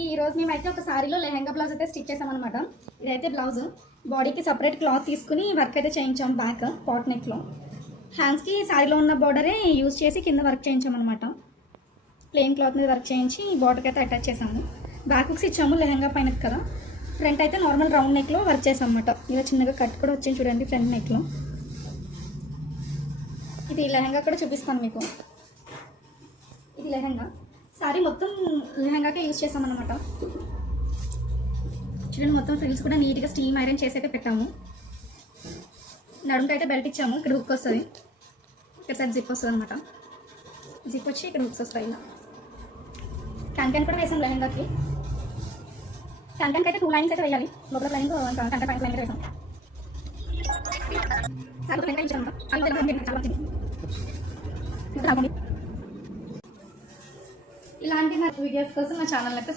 అందరికీ ఈరోజు మేమైతే ఒక సారీలో లెహంగా బ్లౌజ్ అయితే స్టిచ్ చేసామన్నమాట. ఇదైతే బ్లౌజ్ బాడీకి సపరేట్ క్లాత్ తీసుకుని వర్క్ అయితే చేయించాం. బ్యాక్ పాట్ నెక్లో హ్యాండ్స్కి సారీలో ఉన్న బార్డరే యూజ్ చేసి కింద వర్క్ చేయించామన్నమాట. ప్లెయిన్ క్లాత్ మీద వర్క్ చేయించి బార్డర్కి అయితే అటాచ్ చేసాము. బ్యాక్ హుక్స్ ఇచ్చాము లెహంగా పైన కదా. ఫ్రంట్ అయితే నార్మల్ రౌండ్ నెక్లో వర్క్ చేసాం అన్నమాట. ఇలా చిన్నగా కట్ కూడా వచ్చింది చూడండి ఫ్రంట్ నెక్లో. ఇది లెహంగా కూడా చూపిస్తాను మీకు. ఇది లెహంగా సారీ మొత్తం లెహంగాకే యూజ్ చేసామన్నమాట. చూడండి మొత్తం ఫ్రిల్స్ కూడా నీట్గా స్టీమ్ ఐరన్ చేసి అయితే పెట్టాము. నడుముకి అయితే బెల్ట్ ఇచ్చాము. ఇక్కడ హుక్ వస్తుంది, ఇక్కడ సైడ్ జిప్ వస్తుంది అనమాట. జిప్ వచ్చి ఇక్కడ హుక్స్ వస్తాయి. ఇలా క్యాన్ కూడా వేసాం లెహంగాకి. క్యాన్ అయితే 2 లైన్స్ అయితే వేయాలి. లోపల లైన్ క్యాన్ పైన లైన్ వేసాం. ఇలాంటి నా వీడియోస్ కోసం మా ఛానల్ అయితే